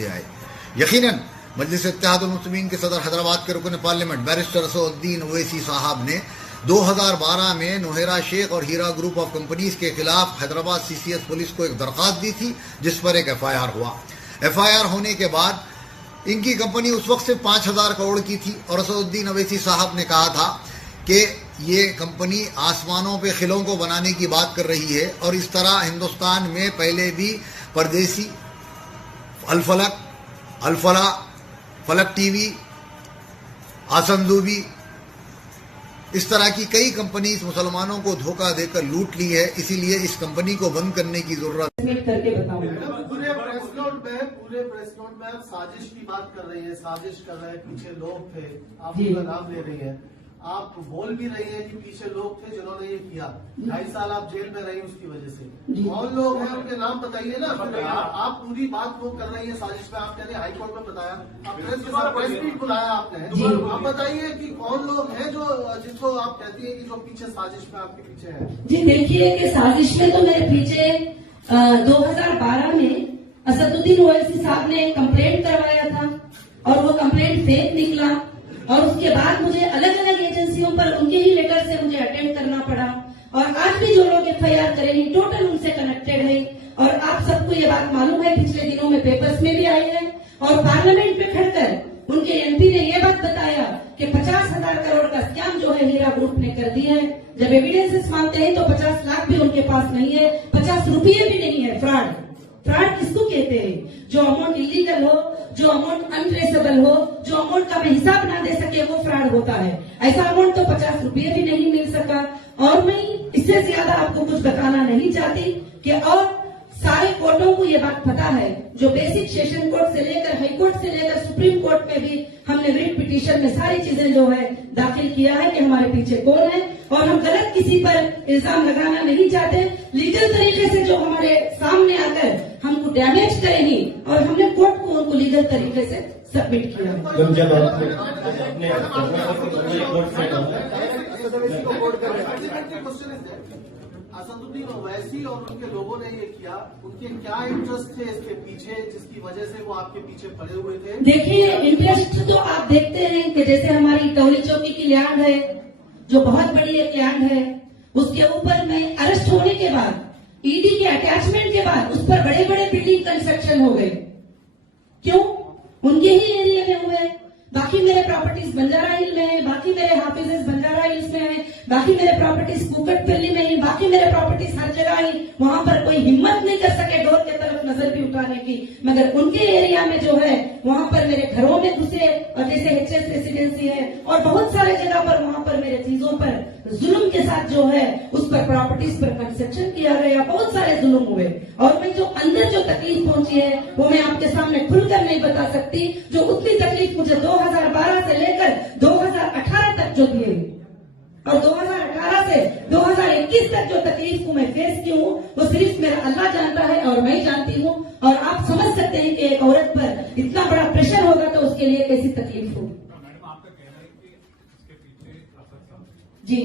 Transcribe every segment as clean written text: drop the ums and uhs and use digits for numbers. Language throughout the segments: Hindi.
बढ़ते आए। यकीनन मजलिस इत्तेहादुल मुस्लिमीन के सदर हैदराबाद के रुकन पार्लियामेंट बैरिस्टर असदुद्दीन ओवैसी साहब ने 2012 में नोहेरा शेख और हीरा ग्रुप ऑफ कंपनीज के खिलाफ हैदराबाद CCS पुलिस को एक दरखास्त दी थी, जिस पर एक FIR हुआ। FIR होने के बाद इनकी कंपनी उस वक्त सिर्फ 5,000 करोड़ की थी और असदुद्दीन ओवैसी साहब ने कहा था कि ये कंपनी आसमानों पे खिलों को बनाने की बात कर रही है और इस तरह हिंदुस्तान में पहले भी परदेसी अल्फला, फलक टीवी, आसंदूबी, इस तरह की कई कंपनीज मुसलमानों को धोखा देकर लूट ली है, इसीलिए इस कंपनी को बंद करने की जरूरत है। पूरे प्रेस नोट में आप साजिश की बात कर रही है, साजिश कर रहे हैं, पीछे लोग थे, आप उनका नाम ले रही है, आप बोल भी रही है कि पीछे लोग थे जिन्होंने ये किया। 2.5 साल आप जेल में रही उसकी वजह से। कौन लोग हैं उनके नाम बताइए ना। आप पूरी बात वो कर रही है साजिश पे, आप कह रहे हैं हाईकोर्ट में बताया, आप प्रेस मीट बुलाया आपने, आप बताइए कि कौन लोग हैं जो जिनको आप कहती है कि जो पीछे साजिश में आपके पीछे है। जी देखिए कि साजिश में तो मेरे पीछे 2012 में असदुद्दीन ओवैसी साहब ने कंप्लेंट करवाया था और वो कंप्लेंट फेक निकला और उसके बाद मुझे अलग अलग एजेंसियों पर उनके ही लेटर से मुझे अटेंड करना पड़ा और आज भी जो लोग FIR करेंगे टोटल उनसे कनेक्टेड है। और आप सबको ये बात मालूम है, पिछले दिनों में पेपर्स में भी आई है और पार्लियामेंट में खड़कर उनके MP ने ये बात बताया कि 50,000 करोड़ का स्कैम जो है हीरा ग्रुप ने कर दिया है। जब एविडेंसेस मांगते हैं तो 50 लाख भी उनके पास नहीं है, 50 रुपये भी नहीं है। फ्रॉड किसको कहते हैं? जो अमाउंट इलीगल हो, जो अमाउंट अनट्रेसेबल हो, जो अमाउंट का मैं हिसाब ना दे सके, वो फ्रॉड होता है। ऐसा अमाउंट तो 50 रुपये भी नहीं मिल सका। और मैं इससे ज्यादा आपको कुछ बताना नहीं चाहती कि और सारे कोर्टों को ये बात पता है, जो बेसिक सेशन कोर्ट से लेकर हाई कोर्ट से लेकर सुप्रीम कोर्ट में भी हमने रिट पिटीशन में सारी चीजें जो है दाखिल किया है कि हमारे पीछे कौन है और हम गलत किसी पर इल्जाम लगाना नहीं चाहते। लीगल तरीके से जो हमारे सामने आकर हमको डैमेज करेंगी और हमने कोर्ट को उनको लीगल तरीके से सबमिट किया। असदुद्दीन ओवैसी और उनके लोगों ने ये किया, उनके क्या इंटरेस्ट थे इसके पीछे जिसकी वजह से वो आपके पीछे पड़े हुए थे? देखिए इंटरेस्ट तो आप देखते हैं कि जैसे हमारी टोली चौकी की लैंड है, जो बहुत बड़ी एक लैंड है, उसके ऊपर में अरेस्ट होने के बाद ED के अटैचमेंट के बाद उस पर बड़े बड़े बिल्डिंग कंस्ट्रक्शन हो गए। क्यों? उनके ही एरिया में हुए। बाकी मेरे प्रॉपर्टीज बंजारा हिल में है, बाकी मेरे हाफिजेस बंजारा हिल्स में है, बाकी मेरे प्रॉपर्टीज कुकटपल्ली में है, बाकी मेरे प्रॉपर्टीज हर जगह है। वहां पर कोई हिम्मत नहीं कर सके डोर की तरफ नजर भी उठाने की, मगर उनके एरिया में जो है वहां पर मेरे घरों में घुसे और जैसे HS रेसिडेंसी है और बहुत सारे जगह पर वहां पर मेरे चीजों पर जुल्म के साथ जो है उस पर प्रॉपर्टीज पर कंस्ट्रक्शन किया गया, बहुत सारे जुल्म हुए। और मैं जो अंदर जो तकलीफ पहुंची है वो मैं आपके सामने खुलकर नहीं बता सकती। जो उतनी तकलीफ मुझे 2012 से लेकर 2018 तक जो दी और 2018 से 2021 तक जो तकलीफ को मैं फेस की हूँ वो सिर्फ मेरा अल्लाह जानता है और मैं जानती हूँ। और आप समझ सकते हैं कि एक औरत पर इतना बड़ा प्रेशर होगा तो उसके लिए कैसी तकलीफ होगी। जी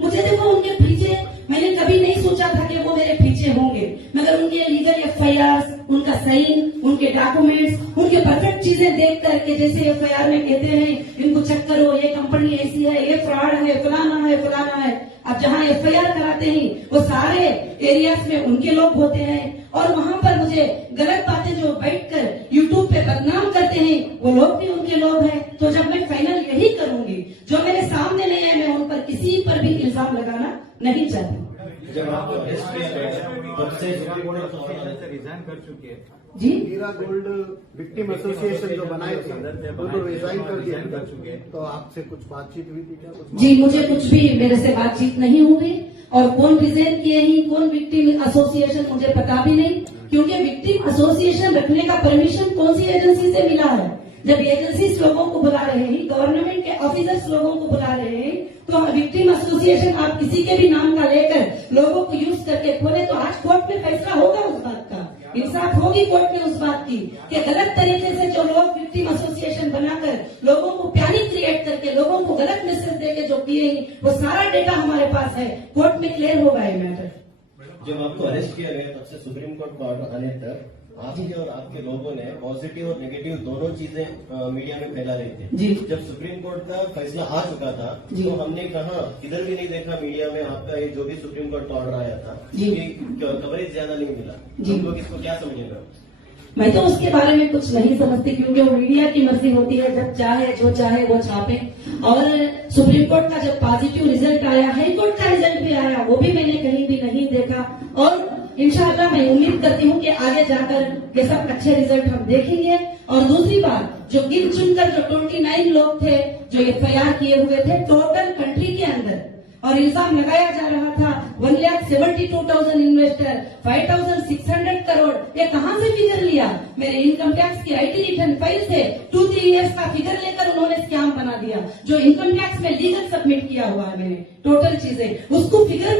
मुझे देखो उनके पीछे मैंने कभी नहीं सोचा था कि वो मेरे पीछे होंगे, मगर उनके लीगल FIRs, उनका साइन, उनके डॉक्यूमेंट्स, उनके परफेक्ट चीजें देख करके जैसे FIR में कहते हैं इनको चेक करो, ये कंपनी ऐसी है, ये फ्रॉड है, फलाना है। अब जहाँ FIR कराते हैं वो सारे एरियाज में उनके लोग होते हैं और वहाँ पर मुझे गलत बातें जो बैठकर यूट्यूब पे बदनाम करते हैं वो लोग भी उनके लोग हैं। तो जब मैं फाइनल यही करूंगी, जो मेरे सामने नहीं है मैं उन पर किसी पर भी इल्जाम लगाना नहीं चाहती। जब आप अरेस्ट किया गया तब से रिजाइन कर चुके हैं जी। हीरा गोल्ड विक्टिम एसोसिएशन जो बनाए थे वो तो रिजाइन कर दिया कर चुके हैं, तो आपसे कुछ बातचीत हुई थी क्या? जी मुझे कुछ भी मेरे से बातचीत नहीं हुई और कौन रिजाइन किए ही, कौन विक्टिम एसोसिएशन मुझे पता भी नहीं, क्योंकि विक्टिम एसोसिएशन रखने का परमिशन कौन सी एजेंसी से मिला है? जब एजेंसीज लोगों को बुला रहे हैं, गवर्नमेंट के ऑफिसर्स लोगों को बुला रहे हैं, तो विक्टिम एसोसिएशन आप किसी के भी नाम का लेकर लोगों को यूज करके खोले तो आज कोर्ट में फैसला होगा उस बात का, इंसाफ होगी कोर्ट में उस बात की कि गलत तरीके से जो लोग विक्टिम एसोसिएशन बनाकर लोगों को पैनिक क्रिएट करके लोगों को गलत मैसेज देके जो किए वो सारा डेटा हमारे पास है, कोर्ट में क्लियर होगा ये मैटर। जब आपको अरेस्ट किया गया तब से सुप्रीम कोर्ट का ऑर्डर आने तक आपके और आपके लोगों ने पॉजिटिव और नेगेटिव दोनों चीजें मीडिया में फैला रहे थे। जी। जब सुप्रीम कोर्ट का फैसला आ चुका था जी। तो हमने कहा किधर भी नहीं देखा मीडिया में आपका ये जो भी सुप्रीम कोर्ट का ऑर्डर आया था जी। कि कवरेज ज्यादा नहीं मिला। जी। हम लोग इसको क्या समझेगा? मैं तो उसके बारे में कुछ नहीं समझती, क्योंकि वो मीडिया की मर्जी होती है, जब चाहे जो चाहे वो छापे। और सुप्रीम कोर्ट का जब पॉजिटिव रिजल्ट आया, हाई कोर्ट का रिजल्ट भी आया, वो भी मैंने कहीं भी नहीं देखा। और इंशाअल्लाह मैं उम्मीद करती हूँ कि आगे जाकर ये सब अच्छे रिजल्ट हम देखेंगे। और दूसरी बात, जो गिन चुनकर जो 29 लोग थे जो FIR किए हुए थे टोटल कंट्री के अंदर, और इल्जाम लगाया जा रहा था 1,72,000 इन्वेस्टर, 5,600 करोड़, ये कहां से फिगर लिया? मेरे इनकम टैक्स की IT रिटर्न फाइल से 2-3 इयर्स का फिगर लेकर उन्होंने स्कैम बना दिया। जो इनकम टैक्स में लीगल सबमिट किया हुआ है मैंने टोटल चीजें, उसको फिगर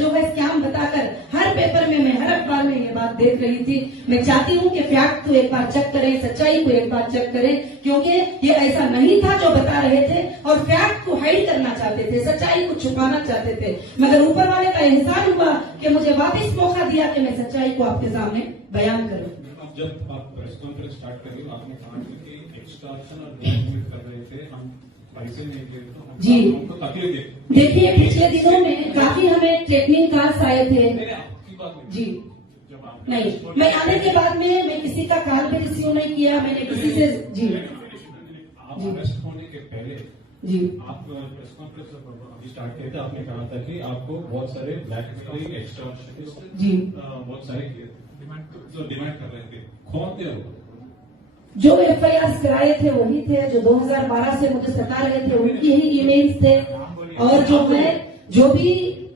जो है स्कैम बताकर हर पेपर में, मैं हर अखबार में ये बात देख रही थी। मैं चाहती हूँ कि फैक्ट को एक बार चेक करें, सच्चाई को एक बार चेक करें, क्योंकि ये ऐसा नहीं था जो बता रहे थे और फैक्ट को हाइड करना चाहते थे, सच्चाई को छुपाना चाहते थे। मगर ऊपर वाले का एहसान हुआ कि मुझे वापस मौका दिया कि मैं सच्चाई को आपके सामने बयान करूं। अब जब आप प्रेस कॉन्फ्रेंस स्टार्ट करें, आपने कहा कि एक्सट्रैक्शन और ब्लैकमेल कर रहे थे, हम पैसे नहीं दे तो जी। हमको तकलीफ दे। देखिए, पिछले दिनों में काफी हमें टेक्निक कॉल्स आए थे। मैंने आपकी बात नहीं जी जब आप नहीं, मैं आने के बाद में मैं किसी का कॉल भी रिसीव नहीं किया, मैंने किसी से। जी आप अरेस्ट होने के पहले जी आप प्रेस कॉन्फ्रेंस अभी स्टार्ट किए थे, आपने कहा था कि आपको बहुत सारे ब्लैकमेलिंग एक्सटॉर्शन जी बहुत सारे डिमांड कर रहे थे। कौन थे वो? जो FIR कराए थे वही थे, जो 2012 से मुझे सता रहे थे उनकी ही ईमेल्स थे। और जो है जो भी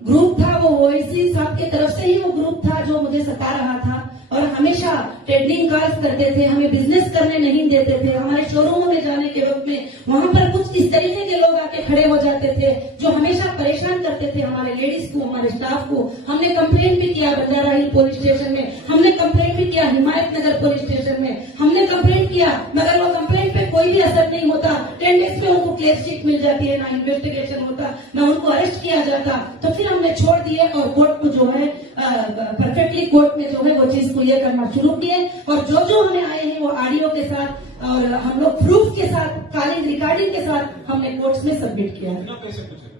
ग्रुप था वो ओवैसी साहब की तरफ से ही वो ग्रुप था जो मुझे सता रहा था। और हमेशा ट्रेडिंग कॉल्स करते थे, हमें बिजनेस करने नहीं देते थे। हमारे शोरूमों में जाने के वक्त में वहां पर कुछ इस तरीके के लोग आके खड़े हो जाते थे जो हमेशा परेशान करते थे हमारे लेडीज को, हमारे स्टाफ को। हमने कंप्लेंट भी किया बंजारा हिल पुलिस स्टेशन में, हमने कंप्लेंट भी किया हिमायत नगर पुलिस स्टेशन में, हमने कंप्लेंट किया, मगर वो कंप्लेंट पे कोई भी असर नहीं होता। 10 डेज में उनको क्लियर शीट मिल जाती है, ना इन्वेस्टिगेशन होता, ना उनको अरेस्ट किया जाता। तो फिर हमने छोड़ दिए और कोर्ट को जो है परफेक्टली कोर्ट में जो है वो चीज क्लियर करना शुरू किए। और जो जो हमें आए हैं वो ऑडियो के साथ और हम लोग प्रूफ के साथ, कॉलिंग रिकॉर्डिंग के साथ हमने कोर्ट्स में सबमिट किया है। कितना पैसे पूछे थे?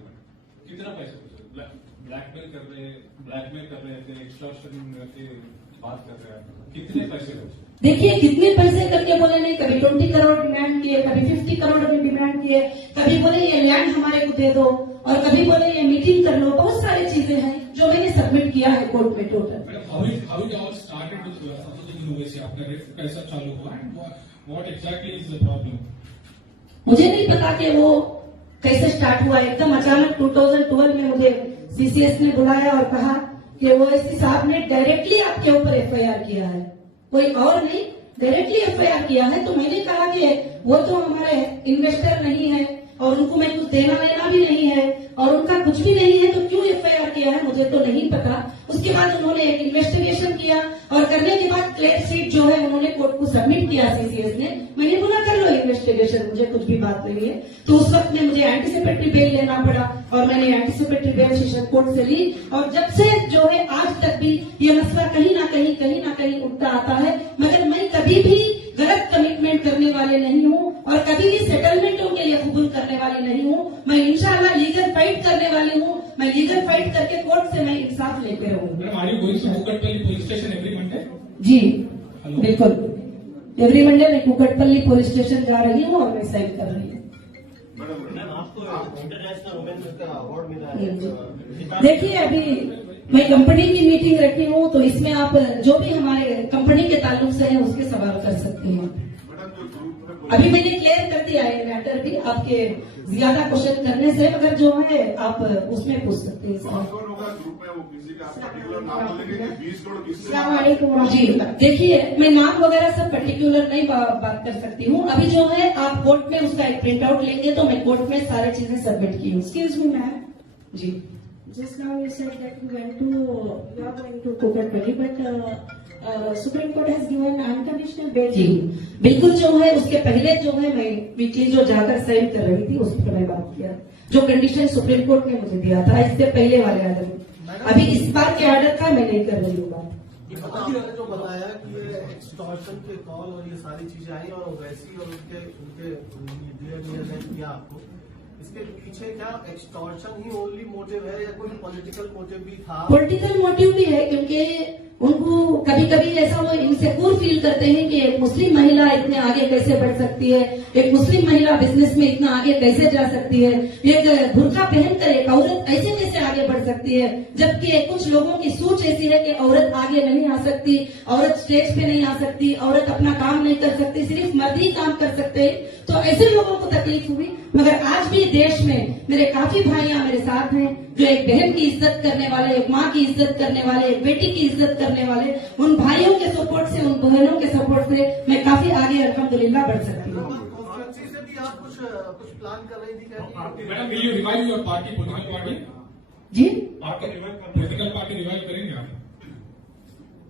कितना पैसे पूछे? ब्लैकमेल कर रहे थे, एक्सटॉर्शन की बात कर रहे हैं, कितने पैसे पूछे? देखिए, कितने पैसे करके बोले नहीं, कभी 20 करोड़ डिमांड किए, कभी 50 करोड़ में डिमांड किए, कभी बोले ये लैंड हमारे को दे दो, और कभी बोले ये मीटिंग कर लो। बहुत सारी चीजें हैं जो मैंने सबमिट किया है कोर्ट में टोटल। कैसा चालू हुआ? What exactly is the problem? मुझे नहीं पता कि वो कैसे स्टार्ट हुआ। एकदम अचानक 2012 में मुझे CCS ने बुलाया और कहा कि ओवैसी साहब ने डायरेक्टली आपके ऊपर FIR किया है, कोई और नहीं, डायरेक्टली FIR किया है। तो मैंने कहा कि वो तो हमारे इन्वेस्टर नहीं है और उनको मैं कुछ देना लेना भी नहीं है और उनका कुछ भी नहीं है, तो क्यों FIR किया है मुझे तो नहीं पता। उसके बाद उन्होंने एक इन्वेस्टिगेशन किया और करने के बाद क्लियर शीट जो है उन्होंने कोर्ट को सबमिट किया CCS ने। मैंने बोला कर लो इन्वेस्टिगेशन, मुझे कुछ भी बात नहीं है। तो उस वक्त में मुझे एंटीसिपेटरी बेल लेना पड़ा और मैंने एंटीसिपेटरी बेल सेशन कोर्ट से ली। और जब से जो है आज तक भी ये मसला कहीं ना कहीं उठता आता है, मगर मैं कभी भी गलत कमिटमेंट करने वाले नहीं हूँ और कभी भी सेटलमेंटों के लिए कबूल करने वाली नहीं हूँ। मैं इंशाल्लाह लीगल फाइट करने वाली हूँ। मैं लीगल फाइट करके कोर्ट से मैं इंसाफ लेते रहूंगी। Police station every Monday? जी बिल्कुल, एवरी मंडे मैं कुकटपल्ली पुलिस स्टेशन जा रही हूँ और मैं साइन कर रही हूँ। मैम आपको इंटरनेशनल वुमेन्स का अवार्ड मिला है। देखिए, अभी मैं कंपनी की मीटिंग रखी हूँ तो इसमें आप जो भी हमारे कंपनी के ताल्लुक से है उसके सवाल कर सकते हैं। अभी मैंने क्लियर कर दिया है मैटर भी, आपके ज्यादा क्वेश्चन करने से, मगर जो है आप उसमें पूछ सकते हैं। जी देखिए, मैं नाम वगैरह सब पर्टिकुलर नहीं बात कर सकती हूँ। अभी जो है आप कोर्ट में उसका एक प्रिंट आउट लेंगे तो मैं कोर्ट में सारी चीजें सबमिट की हूँ। Excuse me, ma'am. Ji Just now you said that you are going to Kukatpally, but Supreme Court has given unconditional bail. जी बिल्कुल, जो है उसके पहले जो है मैं वीकली जो जाकर साइन कर रही थी उस पर मैं बात किया, जो कंडीशन सुप्रीम कोर्ट ने मुझे दिया था इससे पहले वाले ऑर्डर में। अभी इस बार के ऑर्डर का मैं नहीं कर रही हूँ बात। आपने जो बताया कि ये एक्सटॉर्शन के कॉल और ये सारी चीजें आई और वैसी और उनके उनके किया आपको, इसके पीछे क्या एक्सटॉर्शन ही ओनली मोटिव है या कोई पॉलिटिकल मोटिव भी था? पॉलिटिकल मोटिव भी है, क्योंकि उनको कभी कभी ऐसा वो इनसिक्योर फील करते हैं कि एक मुस्लिम महिला इतने आगे कैसे बढ़ सकती है, एक मुस्लिम महिला बिजनेस में इतना आगे कैसे जा सकती है, एक बुर्का पहनकर एक औरत ऐसे कैसे आगे बढ़ सकती है, जबकि कुछ लोगों की सोच ऐसी है कि औरत आगे नहीं आ सकती, औरत स्टेज पे नहीं आ सकती, औरत अपना काम नहीं कर सकती, सिर्फ मर्द ही काम कर सकते हैं। तो ऐसे लोगों को तकलीफ हुई। मगर आज भी देश में मेरे काफी भाइयां मेरे साथ हैं जो एक बहन की इज्जत करने वाले, एक माँ की इज्जत करने वाले, एक बेटी की इज्जत करने वाले, उन भाइयों के सपोर्ट से, उन बहनों के सपोर्ट से मैं काफी आगे अल्हम्दुलिल्लाह बढ़ सकती हूँ। कॉन्फ्रेंस से भी आप कुछ प्लान कर रही थी क्या? Madam, will you revive your party, political party? जी, पॉलिटिकल पार्टी रिवाइव करेंगे आप?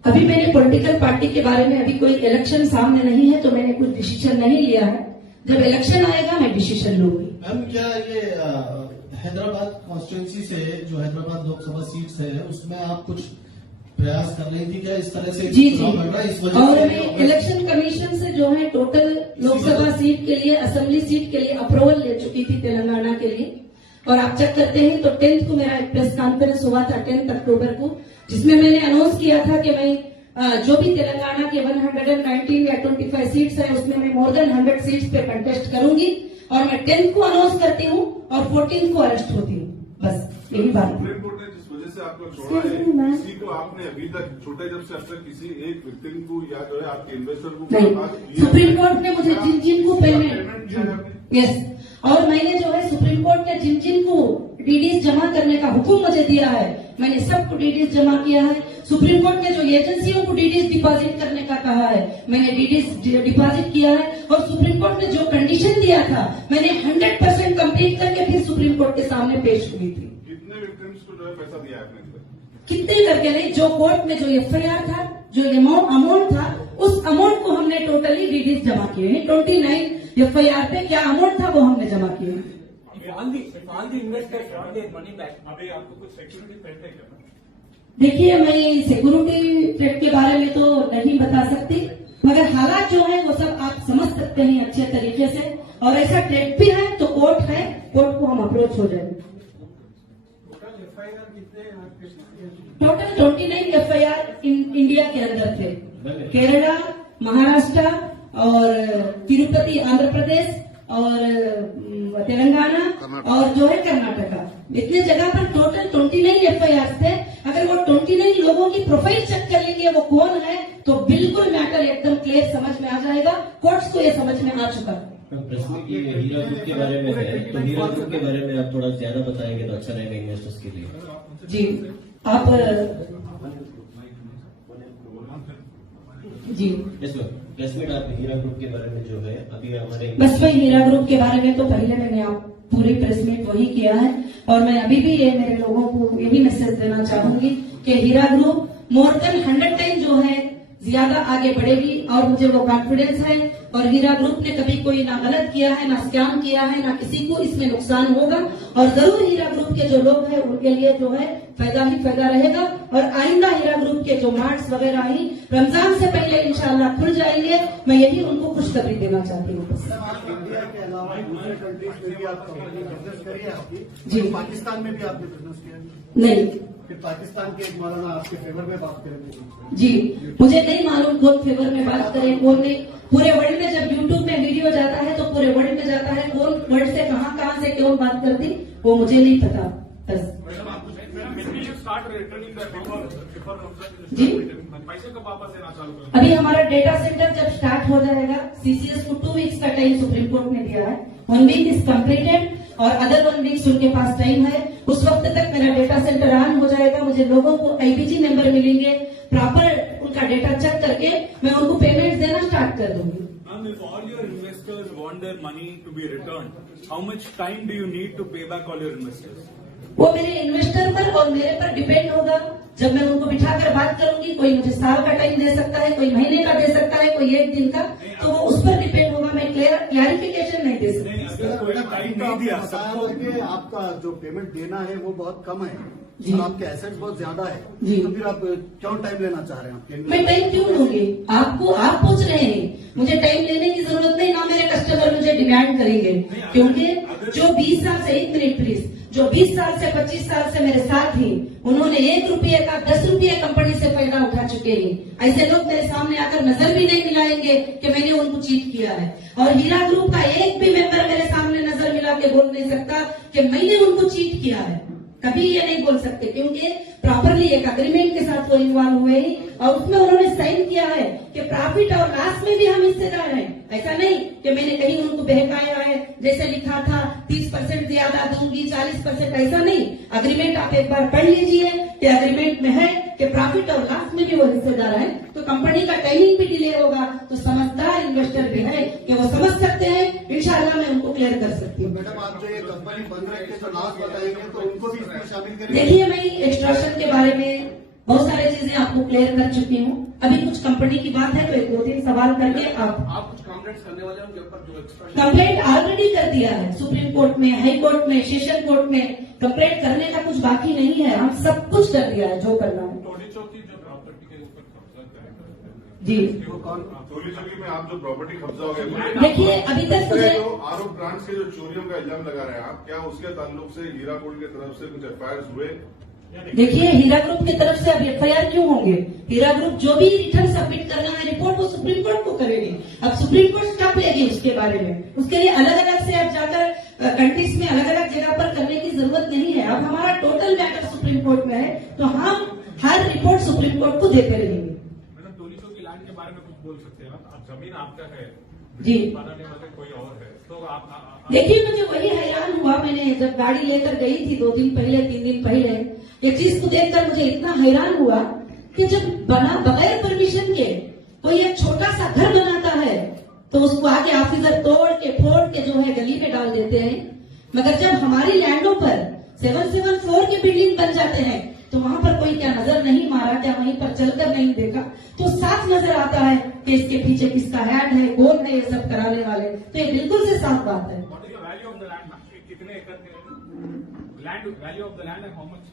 अभी मैंने पॉलिटिकल पार्टी के बारे में, अभी कोई इलेक्शन सामने नहीं है तो मैंने कुछ डिसीजन नहीं लिया है। जब इलेक्शन आएगा मैं डिसीजन लूंगी। मैम, क्या ये हैदराबाद कॉन्स्टिट्यूंसी से जो हैदराबाद लोकसभा सीट है उसमें आप कुछ प्रयास कर रही थी क्या इस तरह से? जी चुनाव लड़ रहा है, इस जी, वजह और से मैं इलेक्शन कमीशन से जो है टोटल लोकसभा सीट के लिए, असेंबली सीट के लिए अप्रूवल ले चुकी थी तेलंगाना के लिए। और आप चेक करते हैं तो 10th को मेरा एक प्रेस कॉन्फ्रेंस हुआ था 10 अक्टूबर को, जिसमें मैंने अनाउंस किया था कि मैं जो भी तेलंगाना के 119 या 25 सीट्स है उसमें मैं मोर देन 100 सीट्स पे कंटेस्ट करूंगी। और मैं 10th को अनाउंस करती हूँ और 14th को अरेस्ट होती हूँ। बस यही बात है। सुप्रीम कोर्ट ने जिस वजह से आपको छोड़ा है, Excuse me, ma'am. किसी को आपने अभी तक छोटे जब से अब तक किसी एक विक्टिम को या जो है आपके इन्वेस्टर को नहीं, सुप्रीम कोर्ट ने मुझे जिन जिन को पेमेंट किया है आपने? यस, और मैंने जो है सुप्रीम कोर्ट ने जिन जिन को डीडीज जमा करने का हुक्म मुझे दिया है, मैंने सबको डीडीज जमा किया है। सुप्रीम कोर्ट ने जो एजेंसियों को डीडीज डिपॉजिट करने का कहा है, मैंने डीडीज डिपॉजिट किया है। और सुप्रीम कोर्ट ने जो कंडीशन दिया था, मैंने 100% कंप्लीट करके फिर सुप्रीम कोर्ट के सामने पेश हुई थी। कितने विक्टिम्स को जो है पैसा दिया है आपने? कितने करके नहीं, जो कोर्ट में जो एफआईआर था, जो अमाउंट था, उस अमाउंट को हमने टोटली डीडीज जमा किए हैं। 29 एफआईआर पे क्या अमाउंट था वो हमने जमा किए हैं। अभी आपको कुछ सिक्योरिटी थ्रेट है क्या? देखिए, मैं सिक्योरिटी थ्रेट के बारे में तो नहीं बता सकती, मगर हालात जो है वो सब आप समझ सकते हैं अच्छे तरीके से। और ऐसा थ्रेट भी है तो कोर्ट है, कोर्ट को हम अप्रोच हो जाए। टोटल 29 एफआईआर इंडिया के अंदर थे, केरला, महाराष्ट्र और तिरुपति आंध्र प्रदेश और तेलंगाना और जो है कर्नाटका, इतने जगह पर टोटल 29 एफआईआर थे। अगर वो 29 लोगों की प्रोफाइल चेक कर लेंगे वो कौन है तो बिल्कुल मैटर एकदम क्लियर समझ में आ जाएगा। कोर्ट्स को ये समझ में आ चुका है। प्रश्न ये हीरा ग्रुप के बारे में है, तो हीरा ग्रुप के बारे में आप थोड़ा ज्यादा बताएंगे तो अच्छा रहेगा इन्वेस्टर्स के लिए। जी, आप जी प्रेस मीट आप हीरा ग्रुप के बारे में जो है अभी हमारे बस भाई, हीरा ग्रुप के बारे में तो पहले मैंने आप पूरी प्रेस मीट वही किया है। और मैं अभी भी ये मेरे लोगों को ये भी मैसेज देना चाहूंगी कि हीरा ग्रुप मोर देन 100 टाइम जो है ज्यादा आगे बढ़ेगी और मुझे वो कॉन्फिडेंस है। और हीरा ग्रुप ने कभी कोई ना गलत किया है, ना स्कैम किया है, ना किसी को इसमें नुकसान होगा। और जरूर हीरा ग्रुप के जो लोग हैं उनके लिए जो है फायदा ही फायदा रहेगा। और आइंदा हीरा ग्रुप के जो मार्ट्स वगैरह ही रमजान से पहले इंशाल्लाह खुल जाएंगे। मैं यही उनको खुशखबरी देना चाहती हूँ। इंडिया के अलावा दूसरे कंट्रीज में भी आप कंपनी बिजनेस करी है आपकी? जी। पाकिस्तान में भी आपने बिजनेस किया? नहीं फिर पाकिस्तान के एक मौलाना आपके फेवर में बात करेंगे? जी, मुझे नहीं मालूम कौन फेवर में बात करे कौन नहीं। पूरे वर्ल्ड में जब यूट्यूब में वीडियो जाता है तो पूरे वर्ल्ड में जाता है, कौन वर्ल्ड से कहां से क्यों बात करती वो मुझे नहीं पता। बस जी, पैसे कब वापस देना चालू करें? अभी हमारा डेटा सेंटर जब स्टार्ट हो जाएगा, सीसीएस को 2 वीक्स का टाइम सुप्रीम कोर्ट ने दिया है। 1 वीक इज कम्प्लीटेड और अदर 1 वीक्स उनके पास टाइम है। उस वक्त तक मेरा डेटा सेंटर ऑन हो जाएगा। मुझे लोगों को आईबीजी नंबर मिलेंगे, प्रॉपर उनका डेटा चेक करके मैं उनको पेमेंट देना स्टार्ट कर दूंगी। Ma'am, if all your investors want their money to be returned, how much time do you need to pay back all your investors? वो मेरे इन्वेस्टर पर और मेरे पर डिपेंड होगा। जब मैं उनको बिठाकर बात करूंगी, कोई मुझे साल का टाइम दे सकता है, कोई महीने का दे सकता है, कोई 1 दिन का, तो वो उस पर डिपेंड होगा। मैं क्लियरिफिकेशन नहीं दे सकती। अगर कोई टाइम नहीं दिया बताया सबको। था कि आपका जो पेमेंट देना है वो बहुत कम है जी। और आपके एसेट्स बहुत ज्यादा है, जी। तो फिर आप क्यों टाइम लेना चाह रहे हैं? आप मैं टाइम क्यों लूंगी? आपको आप पूछ रहे हैं, मुझे टाइम लेने की जरूरत नहीं, ना मेरे कस्टमर मुझे डिमांड करेंगे, क्योंकि जो 20 साल से, 1 मिनट प्लीज, जो 20 साल से 25 साल से मेरे साथ ही, उन्होंने 1 रुपये का 10 रुपये कंपनी से फायदा उठा चुके हैं। ऐसे लोग मेरे सामने आकर नजर भी नहीं मिलाएंगे कि मैंने उनको चीट किया है। और हीरा ग्रुप का एक भी मेंबर मेरे सामने नजर मिला के बोल नहीं सकता कि मैंने उनको चीट किया है। कभी ये नहीं बोल सकते, क्योंकि प्रॉपरली एक अग्रीमेंट के साथ वो इन्वॉल्व हुए हैं और उसमें उन्होंने साइन किया है कि प्रॉफिट और लॉस में भी हम हिस्सेदार हैं। ऐसा नहीं कि मैंने कहीं उनको बहकाया है, जैसे लिखा था 30% ज्यादा दूंगी, 40%, ऐसा नहीं। अग्रीमेंट आप एक बार पढ़ लीजिए कि अग्रीमेंट में है कि प्रॉफिट और लॉस में भी वो हिस्सेदार है। तो कंपनी का टाइमिंग भी डिले होगा, तो समझदार इन्वेस्टर भी है कि वो समझ सकते हैं। इंशाल्लाह मैं उनको क्लियर कर सकती हूँ। मैडम, आप जो ये कंपनी बंद रख के जो लॉस बताएंगे तो उनको भी इसमें शामिल करेंगे? देखिए, मैं एक्सट्रॉशन के बारे में बहुत सारी चीजें आपको क्लियर कर चुकी हूँ। अभी कुछ कंपनी की बात है तो 1-2-3 सवाल करके आप कुछ कॉम्प्लेंट्स करने वाले हैं उनके ऊपर जो एक्स्ट्रा कंप्लेंट ऑलरेडी कर दिया है सुप्रीम कोर्ट में, हाई कोर्ट में, सेशन कोर्ट में। कंप्लेंट करने का कुछ बाकी नहीं है, हम सब कुछ कर दिया है जो करना है। टोली चौकी जो प्रॉपर्टी के ऊपर कब्जा करेगा जी टोली चौकी में आप जो प्रॉपर्टी कब्जा हो गया, देखिए, अभी तक मुझे जो आरोप ब्रांच के जो चोरियों का इल्जाम लगा रहे हैं आप, क्या उसके ताल्लुक से हीरा गोल्ड की तरफ से कुछ एफआईआर हुए? देखिए, हीरा ग्रुप की तरफ से अब एफआईआर क्यों होंगे? हीरा ग्रुप जो भी रिटर्न सबमिट करना है रिपोर्ट, वो सुप्रीम कोर्ट को करेगी। अब सुप्रीम कोर्ट स्टेप लेगी उसके बारे में। उसके लिए अलग अलग से अब जाकर कंट्रीज में अलग अलग जगह पर करने की जरूरत नहीं है। अब हमारा टोटल मैटर सुप्रीम कोर्ट में है, तो हम हर रिपोर्ट सुप्रीम कोर्ट को देते रहेंगे। मैडम, टोली चौकी लैंड के बारे में कुछ बोल सकते हैं? आप जमीन आपका है जी। बनाने वाले कोई और है, तो आप देखिए, मुझे वही हैरान हुआ, मैंने जब गाड़ी लेकर गई थी 2 दिन पहले, 3 दिन पहले, ये चीज को देखकर मुझे इतना हैरान हुआ कि जब बना बगैर परमिशन के कोई एक छोटा सा घर बनाता है तो उसको आगे ऑफिसर तोड़ के फोड़ के जो है गली में डाल देते हैं। मगर जब हमारी लैंडों पर 774 के बिल्डिंग बन जाते हैं तो वहां पर कोई क्या नजर नहीं मारा, क्या वहीं पर चलकर नहीं देखा? तो साफ नजर आता है कि इसके पीछे किसका हैड है, कौन है ये सब कराने वाले। तो ये बिल्कुल से साफ बात है। वैल्यू ऑफ द लैंड कितने एकड़ के land, value of the land है, हाउ मच?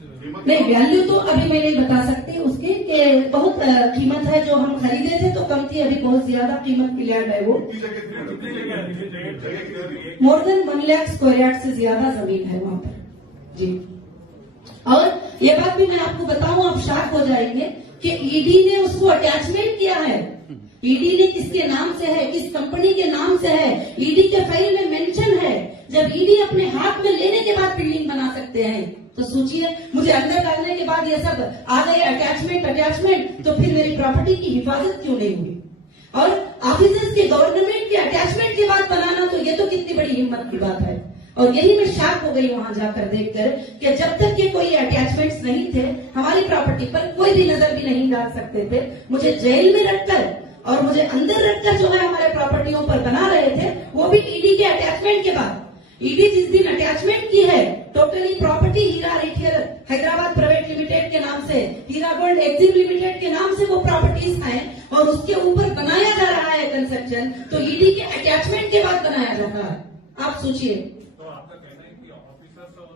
नहीं, वैल्यू तो अभी मैं नहीं बता सकती उसकी, कि बहुत कीमत है। जो हम खरीदे थे तो कम थी, अभी बहुत ज्यादा कीमत की लैंड है वो। More than 1 lakh square yard से ज्यादा जमीन है वहां पर जी। और ये बात भी मैं आपको बताऊं, आप शॉक हो जाएंगे कि ईडी ने उसको अटैचमेंट किया है। ईडी ने किसके नाम से है, किस कंपनी के नाम से है, ईडी के फाइल में मेंशन है। जब ईडी अपने हाथ में लेने के बाद बिल्डिंग बना सकते हैं, तो सोचिए, मुझे अंदर डालने के बाद ये सब आ गए अटैचमेंट, तो फिर मेरी प्रॉपर्टी की हिफाजत क्यों नहीं हुई? और ऑफिसर्स के गवर्नमेंट के अटैचमेंट के बाद बनाना, तो ये तो कितनी बड़ी हिम्मत की बात है। और यही मैं शॉक हो गई वहां जाकर देखकर कि जब तक के कोई अटैचमेंट्स नहीं थे, हमारी प्रॉपर्टी पर कोई भी नजर भी नहीं डाल सकते थे। मुझे जेल में रखकर और मुझे अंदर रखकर जो है हमारे प्रॉपर्टियों पर बना रहे थे, वो भी ईडी के अटैचमेंट के बाद। ईडी जिस दिन अटैचमेंट की है, टोटली प्रॉपर्टी हीरा रिटेल हैदराबाद प्राइवेट लिमिटेड के नाम से, हीरा गोल्ड एक्सिम लिमिटेड के नाम से वो प्रॉपर्टीज हैं और उसके ऊपर बनाया जा रहा है कंस्ट्रक्शन, तो ईडी के अटैचमेंट के बाद बनाया जा रहा है। आप सोचिए। तो आपका कहना है कि ऑफिसर्स और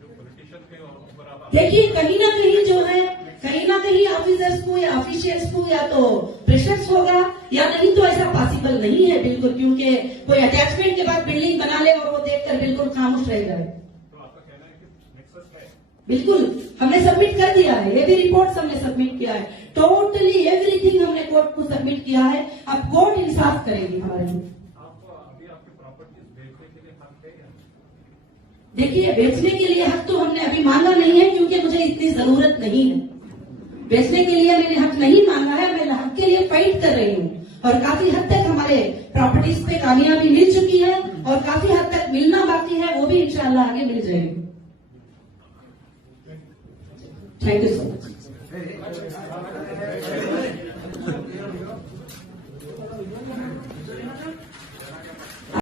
जो पॉलिटिशियन के ऊपर आप देखिए, कहीं ना कहीं जो है, कहीं ना कहीं ऑफिसर्स को या ऑफिशियल्स को या तो प्रेशर्स होगा, या नहीं तो ऐसा पॉसिबल नहीं है बिल्कुल, क्योंकि कोई अटैचमेंट के बाद बिल्डिंग बना ले और वो देखकर बिल्कुल खामोश रह जाए। तो आपका कहना है कि नेक्सस है? बिल्कुल, हमने सबमिट कर दिया है, ये भी रिपोर्ट हमने सबमिट किया है, टोटली एवरीथिंग हमने कोर्ट को सबमिट किया है। अब कोर्ट इंसाफ करेगी हमारे लिए। आपको अभी आपकी प्रॉपर्टीज बेचने के लिए हक है या? देखिए, बेचने के लिए हक तो हमने अभी मांगा नहीं है, क्योंकि मुझे इतनी जरूरत नहीं है। बेचने के लिए मैंने हक नहीं मांगा है, मैं हक के लिए फाइट कर रही हूँ और काफी हद तक हमारे प्रॉपर्टीज पे कामयाबी मिल चुकी है और काफी हद तक मिलना बाकी है, वो भी इंशाल्लाह आगे मिल जाएगी। Thank you so much.